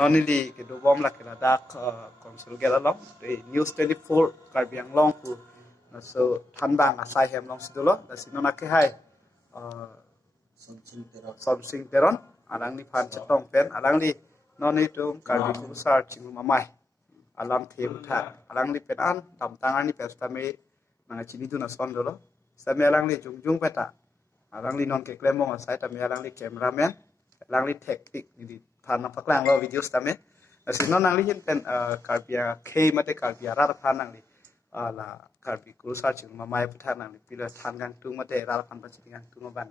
noni di ke do bom la ke la dak konsul gela long de news 24 karbiang long pu na so than bang asai hem long sidulo da sinona ke hai somsing teron alang ni phan chatong pen alang li noni tum karbi ku sar chingu mamai alam them tha alang li pen an tam tangan ni pesta me manga chini tu na son dolo same alang li jung peta alang li non ke klemong asai tam alang li cameraman alang li teknik ni phan na paklang lo video stame asino nang li hin pen karbia k mate karbia ra phan nang li la karbi ku sar chingu mamai putha nang li pila than gang tu mate ra phan pa chini gang tu ma ban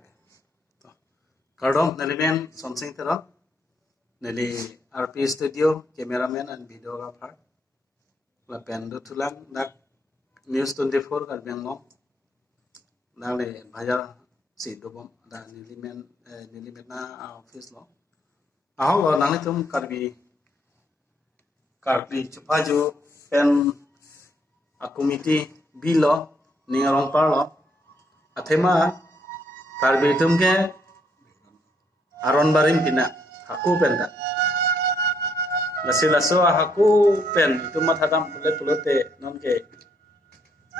Kardom nelimen somsing tero neli RP studio cameraman and videographer la pendo tulang dak news 24 karbiang long dale bhajar si dobom da nelimen na office lo aho lo nang tum karbi chupaju pen a committee bilo ningarong parlo athema karbi tum ke aron barim pina haku penda laso haku pen itu mathadam pulote non ke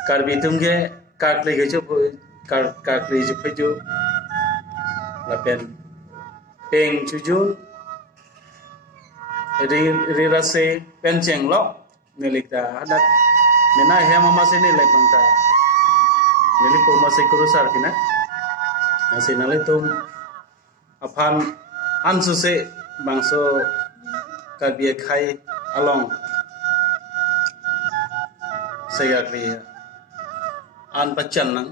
karbi tumge kakle gejo kakle ju pheju la pen peng chujun ri rase pen chenglo nelikta hadat mena hema masene lekanta nelipo masai kurusar pina asinale tum aphan ansuse bangso karbi khai along sayakri an pachan nang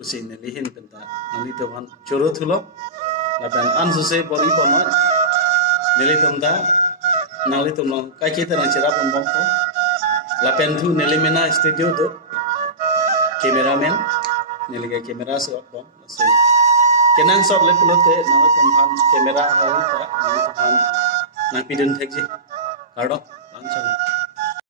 usin lihin penta nali to han choro thulo laban ansuse bori pono neli tumda nali tumno kai kita nang chera bombong ko lapen thu neli mena studio do cameraman neli ga camera so bom so kenang shot le pulote nawa tumphan camera ho ta nampidun thekji kardo lanchan